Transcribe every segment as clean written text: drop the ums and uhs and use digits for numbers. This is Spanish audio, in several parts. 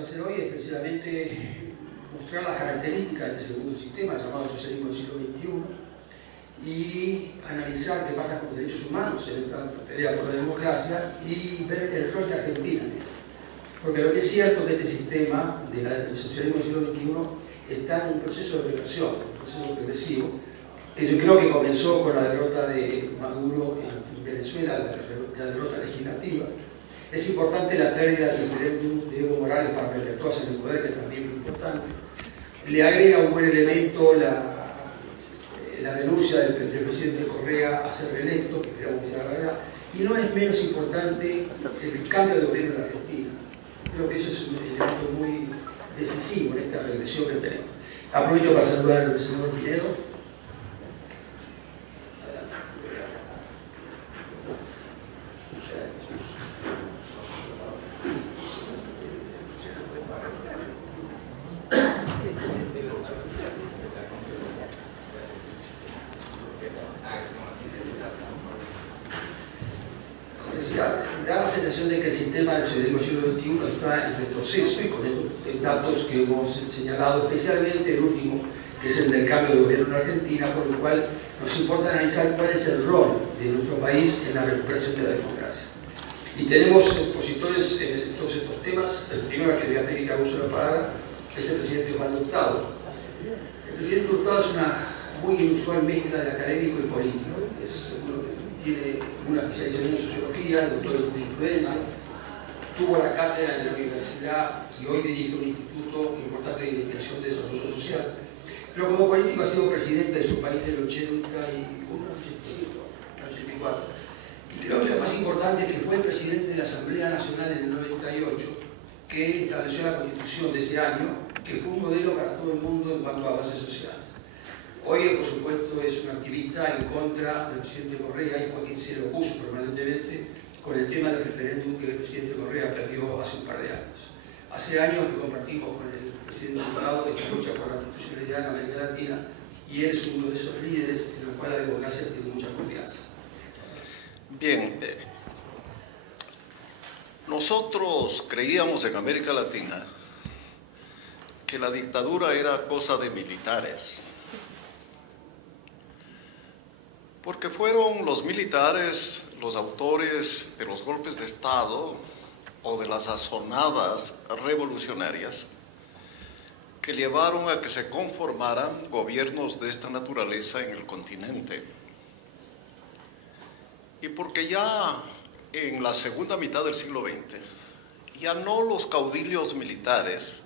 a hacer hoy es precisamente mostrar las características de este segundo sistema llamado socialismo del siglo XXI y analizar qué pasa con los derechos humanos en esta pelea por la democracia y ver el rol de Argentina. Porque lo que es cierto es que este sistema del socialismo del siglo XXI está en un proceso de reversión, un proceso progresivo, que yo creo que comenzó con la derrota de Maduro en Venezuela, la derrota legislativa. Es importante la pérdida del referéndum de Evo Morales para perpetuarse en el poder, que también fue importante. Le agrega un buen elemento la renuncia del presidente Correa a ser reelecto, que esperamos que sea la verdad, y no es menos importante el cambio de gobierno en Argentina. Creo que eso es un elemento muy decisivo en esta regresión que tenemos. Aprovecho para saludar al senador Pinedo. Da la sensación de que el sistema del socialismo del siglo XXI está en retroceso y con estos datos que hemos señalado, especialmente el último, que es el del cambio de gobierno en Argentina, por lo cual nos importa analizar cuál es el rol de nuestro país en la recuperación de la democracia. Y tenemos expositores en todos estos temas. El primero que le voy a pedir que haga uso de la palabra es el presidente Osvaldo Hurtado. El presidente Hurtado es una muy inusual mezcla de académico y político. Tiene una especialización en sociología, doctor en jurisprudencia, tuvo la cátedra en la universidad y hoy dirige un instituto importante de investigación de desarrollo social. Pero como político ha sido presidente de su país del 81, 84. Y creo que lo más importante es que fue el presidente de la Asamblea Nacional en el 98, que estableció la Constitución de ese año, que fue un modelo para todo el mundo en cuanto a bases sociales. Hoy, por supuesto, es un activista en contra del presidente Correa y fue quien se le opuso permanentemente con el tema del referéndum que el presidente Correa perdió hace un par de años. Hace años que compartimos con el presidente Hurtado esta lucha por la institucionalidad en América Latina y él es uno de esos líderes en los cuales la democracia tiene mucha confianza. Bien, nosotros creíamos en América Latina que la dictadura era cosa de militares. Porque fueron los militares los autores de los golpes de Estado o de las azonadas revolucionarias que llevaron a que se conformaran gobiernos de esta naturaleza en el continente. Y porque ya en la segunda mitad del siglo XX, ya no los caudillos militares,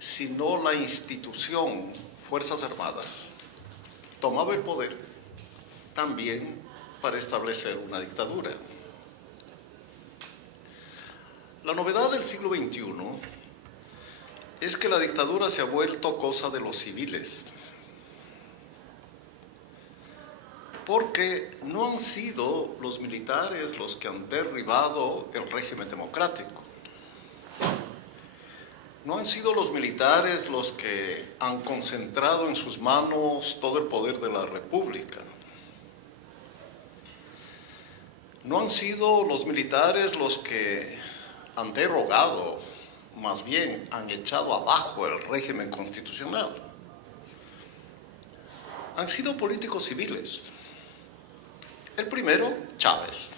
sino la institución Fuerzas Armadas tomaba el poder también para establecer una dictadura. La novedad del siglo XXI es que la dictadura se ha vuelto cosa de los civiles, porque no han sido los militares los que han derribado el régimen democrático. No han sido los militares los que han concentrado en sus manos todo el poder de la República. No han sido los militares los que han derogado, más bien han echado abajo el régimen constitucional. Han sido políticos civiles. El primero, Chávez.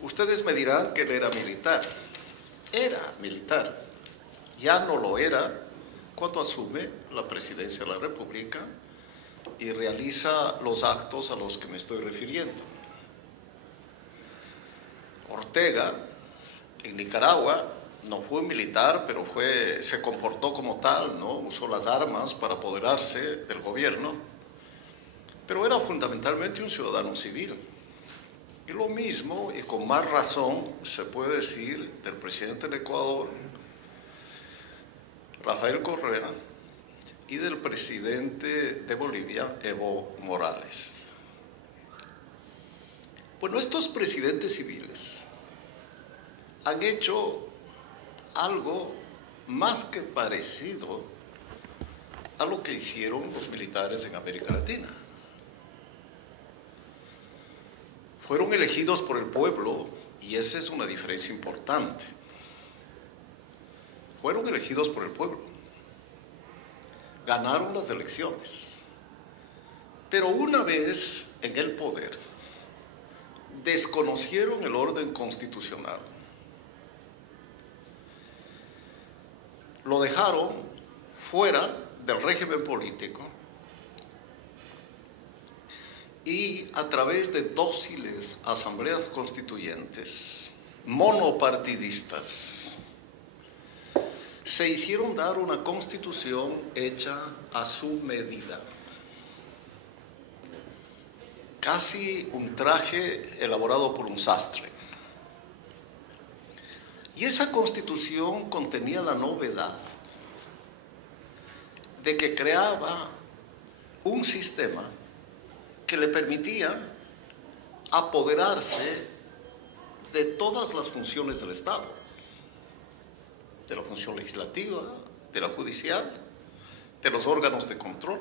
Ustedes me dirán que él era militar. Era militar. Ya no lo era cuando asume la presidencia de la República y realiza los actos a los que me estoy refiriendo. Ortega, en Nicaragua, no fue militar, pero se comportó como tal, ¿no? Usó las armas para apoderarse del gobierno, pero era fundamentalmente un ciudadano civil. Y lo mismo, y con más razón, se puede decir del presidente del Ecuador, Rafael Correa, y del presidente de Bolivia, Evo Morales. Bueno, estos presidentes civiles han hecho algo más que parecido a lo que hicieron los militares en América Latina. Fueron elegidos por el pueblo y esa es una diferencia importante. fueron elegidos por el pueblo, ganaron las elecciones, pero una vez en el poder, desconocieron el orden constitucional, lo dejaron fuera del régimen político y a través de dóciles asambleas constituyentes, monopartidistas, se hicieron dar una constitución hecha a su medida. Casi un traje elaborado por un sastre. Y esa constitución contenía la novedad de que creaba un sistema que le permitía apoderarse de todas las funciones del Estado, de la función legislativa, de la judicial, de los órganos de control,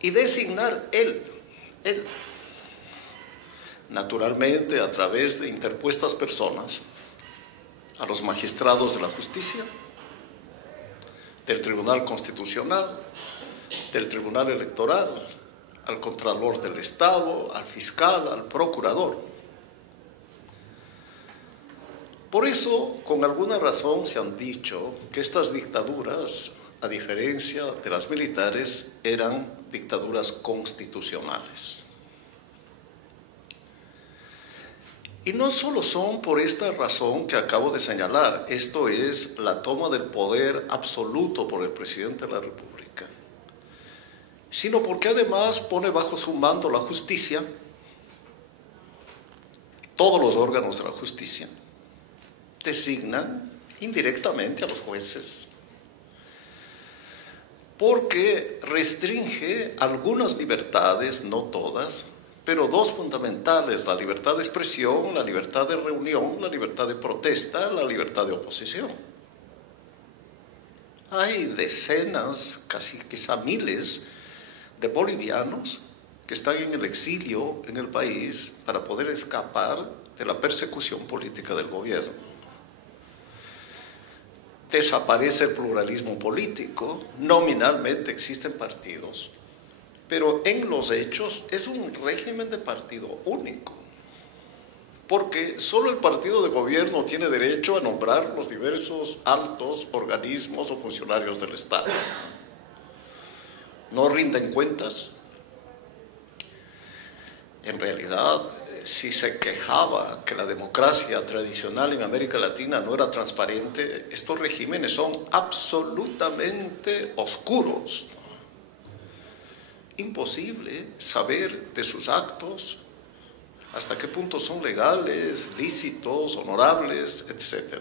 y designar él, naturalmente a través de interpuestas personas, a los magistrados de la justicia, del Tribunal Constitucional, del Tribunal Electoral, al Contralor del Estado, al fiscal, al procurador. Por eso, con alguna razón se han dicho que estas dictaduras, a diferencia de las militares, eran dictaduras constitucionales. Y no solo son por esta razón que acabo de señalar, esto es la toma del poder absoluto por el presidente de la República, sino porque además pone bajo su mando la justicia, todos los órganos de la justicia, designan indirectamente a los jueces, porque restringe algunas libertades, no todas, pero dos fundamentales: la libertad de expresión, la libertad de reunión, la libertad de protesta, la libertad de oposición. Hay decenas, casi quizá miles, de bolivianos que están en el exilio en el país para poder escapar de la persecución política del gobierno. Desaparece el pluralismo político, nominalmente existen partidos, pero en los hechos es un régimen de partido único, porque solo el partido de gobierno tiene derecho a nombrar los diversos altos organismos o funcionarios del Estado. No rinden cuentas. En realidad, si se quejaba que la democracia tradicional en América Latina no era transparente, estos regímenes son absolutamente oscuros. Imposible saber de sus actos, hasta qué punto son legales, lícitos, honorables, etc.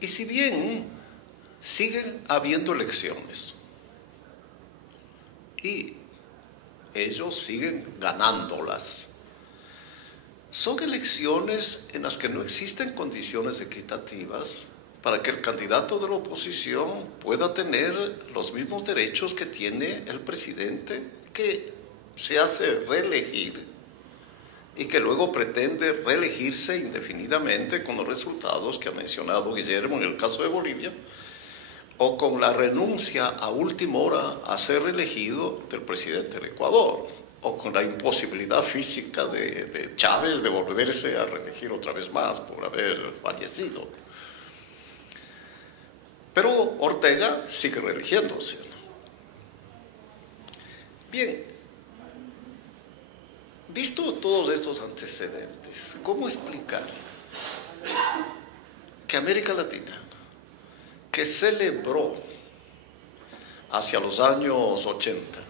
Y si bien siguen habiendo elecciones y ellos siguen ganándolas, son elecciones en las que no existen condiciones equitativas para que el candidato de la oposición pueda tener los mismos derechos que tiene el presidente, que se hace reelegir y que luego pretende reelegirse indefinidamente con los resultados que ha mencionado Guillermo en el caso de Bolivia, o con la renuncia a última hora a ser reelegido del presidente del Ecuador, o con la imposibilidad física de Chávez de volverse a reelegir otra vez más por haber fallecido. Pero Ortega sigue reeligiéndose. Bien, visto todos estos antecedentes, ¿cómo explicar que América Latina, que celebró hacia los años 80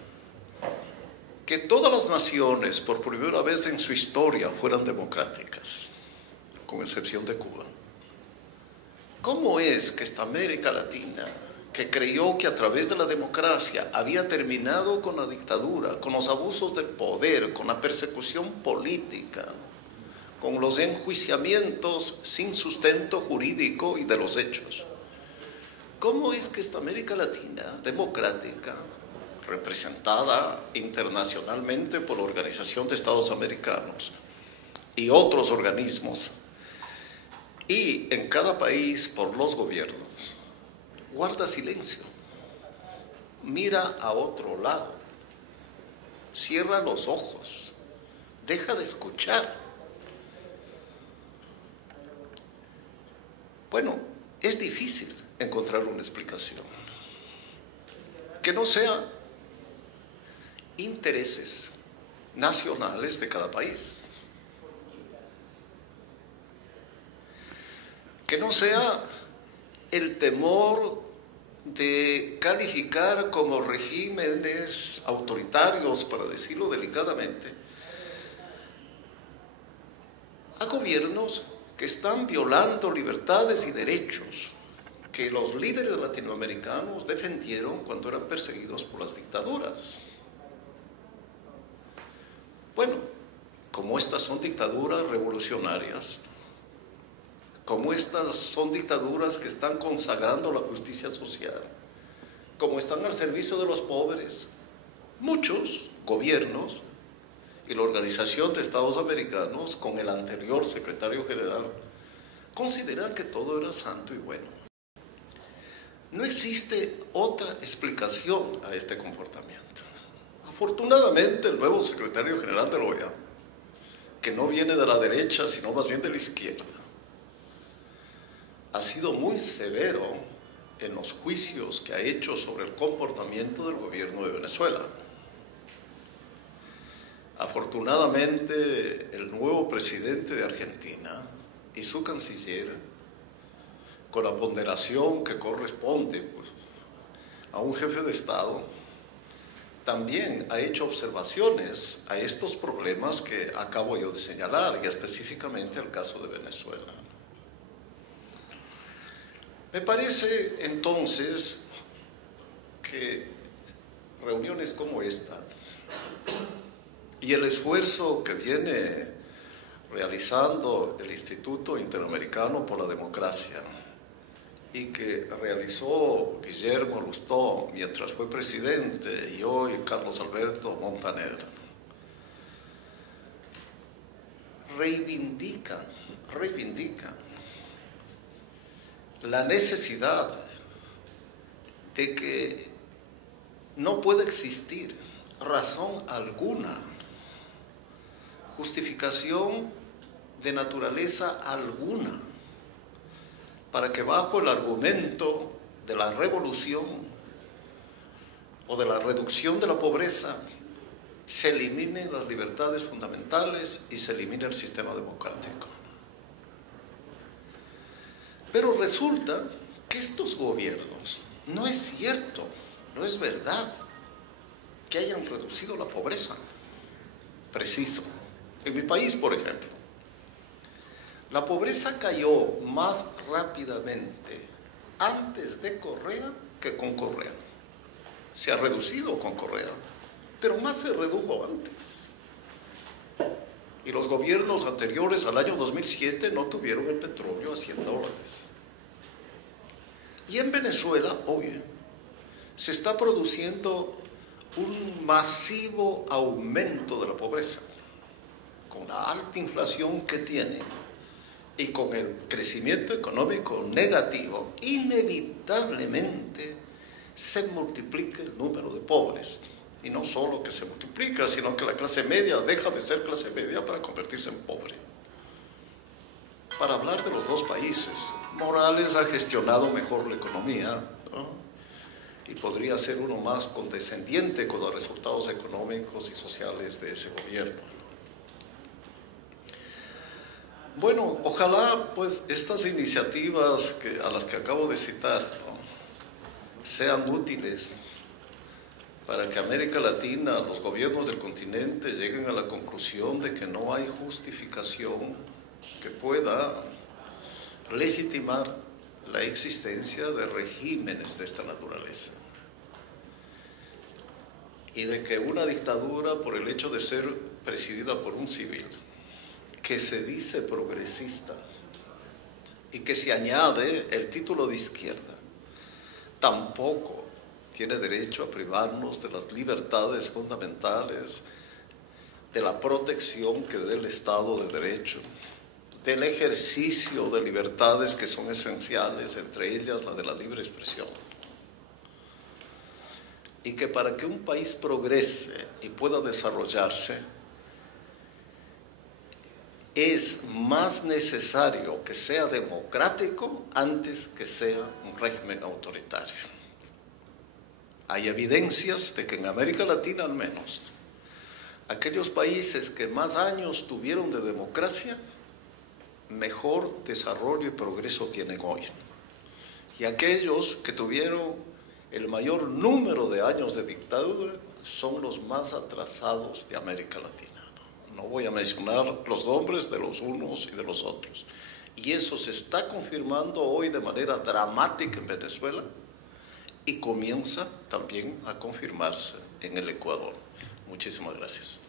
que todas las naciones por primera vez en su historia fueran democráticas, con excepción de Cuba, cómo es que esta América Latina, que creyó que a través de la democracia había terminado con la dictadura, con los abusos del poder, con la persecución política, con los enjuiciamientos sin sustento jurídico y de los hechos, cómo es que esta América Latina democrática, representada internacionalmente por la Organización de Estados Americanos, y otros organismos, y en cada país por los gobiernos, guarda silencio, mira a otro lado, cierra los ojos, deja de escuchar. Bueno, es difícil encontrar una explicación que no sea intereses nacionales de cada país, que no sea el temor de calificar como regímenes autoritarios, para decirlo delicadamente, a gobiernos que están violando libertades y derechos que los líderes latinoamericanos defendieron cuando eran perseguidos por las dictaduras. Bueno, como estas son dictaduras revolucionarias, como estas son dictaduras que están consagrando la justicia social, como están al servicio de los pobres, muchos gobiernos y la Organización de Estados Americanos, con el anterior secretario general, consideran que todo era santo y bueno. No existe otra explicación a este comportamiento. Afortunadamente, el nuevo secretario general de la OEA, que no viene de la derecha, sino más bien de la izquierda, ha sido muy severo en los juicios que ha hecho sobre el comportamiento del gobierno de Venezuela. Afortunadamente, el nuevo presidente de Argentina y su canciller, con la ponderación que corresponde pues, a un jefe de Estado, también ha hecho observaciones a estos problemas que acabo yo de señalar, y específicamente al caso de Venezuela. Me parece entonces que reuniones como esta y el esfuerzo que viene realizando el Instituto Interamericano por la Democracia y que realizó Guillermo Lustó mientras fue presidente y hoy Carlos Alberto Montaner, reivindica la necesidad de que no puede existir razón alguna, justificación de naturaleza alguna, para que bajo el argumento de la revolución o de la reducción de la pobreza se eliminen las libertades fundamentales y se elimine el sistema democrático. Pero resulta que estos gobiernos, no es cierto, no es verdad que hayan reducido la pobreza. Preciso. En mi país, por ejemplo, la pobreza cayó más rápidamente antes de Correa que con Correa. Se ha reducido con Correa, pero más se redujo antes. Y los gobiernos anteriores al año 2007 no tuvieron el petróleo a $100. Y en Venezuela, obvio, se está produciendo un masivo aumento de la pobreza, con la alta inflación que tiene y con el crecimiento económico negativo. Inevitablemente se multiplica el número de pobres. Y no solo que se multiplica, sino que la clase media deja de ser clase media para convertirse en pobre. Para hablar de los dos países, Morales ha gestionado mejor la economía, ¿no? Y podría ser uno más condescendiente con los resultados económicos y sociales de ese gobierno. Bueno, ojalá pues estas iniciativas a las que acabo de citar, ¿no?, sean útiles para que América Latina, los gobiernos del continente lleguen a la conclusión de que no hay justificación que pueda legitimar la existencia de regímenes de esta naturaleza. Y de que una dictadura, por el hecho de ser presidida por un civil, que se dice progresista y que se añade el título de izquierda, tampoco tiene derecho a privarnos de las libertades fundamentales de la protección que dé el Estado de Derecho, del ejercicio de libertades que son esenciales, entre ellas la de la libre expresión. Y que para que un país progrese y pueda desarrollarse, es más necesario que sea democrático antes que sea un régimen autoritario. Hay evidencias de que en América Latina al menos, aquellos países que más años tuvieron de democracia, mejor desarrollo y progreso tienen hoy. Y aquellos que tuvieron el mayor número de años de dictadura son los más atrasados de América Latina. No voy a mencionar los nombres de los unos y de los otros. Y eso se está confirmando hoy de manera dramática en Venezuela y comienza también a confirmarse en el Ecuador. Muchísimas gracias.